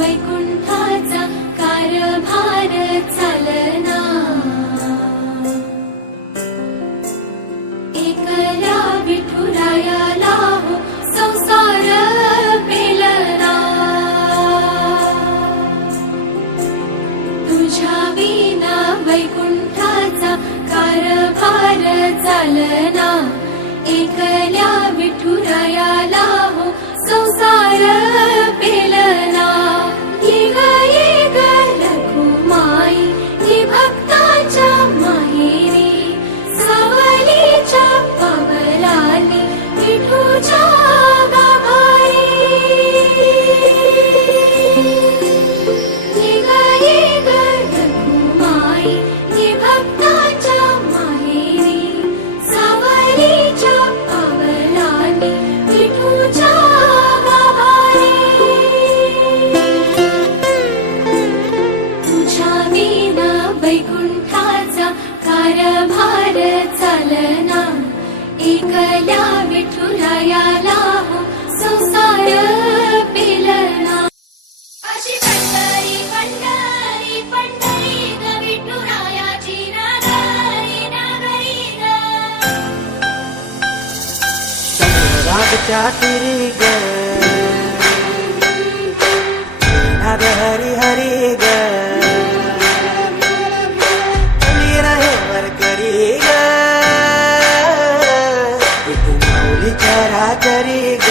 वैकुंठाचा कारभार चालना, एकल्या विठुरायाला हो संसार पेलना, तुझ्या विना वैकुंठाचा कारभार चालना, एकल्या विठुरायाला हो संसार पेलना। ये ग रघुमाई ही भक्ताच्या माहेरी, सावलीच्या पावलाली विठूच्या गाभारी। ये ग रघुमाई ही भक्ताच्या माहेरी, सावलीच्या पावलाली विठूच्या गाभारी। तुझ्या विना वैकुंठाचा कारभार चालना, एकल्या विठुरायाला हो संसार पेलना। अशी पंढरी पंढरी पंढरी ग विठुरायाची नगरी नगरी ग। रागच्या तिरी ग नाद हरी हरी ग, रहे वरकरी ग विठू माऊली चराचरी ग।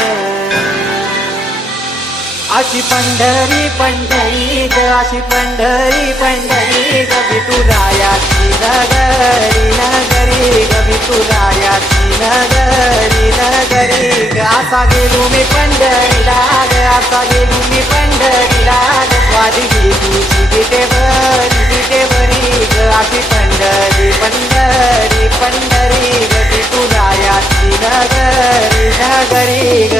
अशी पंढरी पंढरी ग, अशी पंढरी पंढरी ग विठुरायाची नगरी नगरी ग, विठुरायाची नगरी नगरी ग। असा गेलो मी पंढरीला ग, असा गेलो मी पंढरीला ग, स्वादी तुझी विटेवरी ग। अशी पंढरी पंढरी पंढरी ग विठुरायाची नगरी नगरी ग।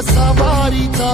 सवारीचा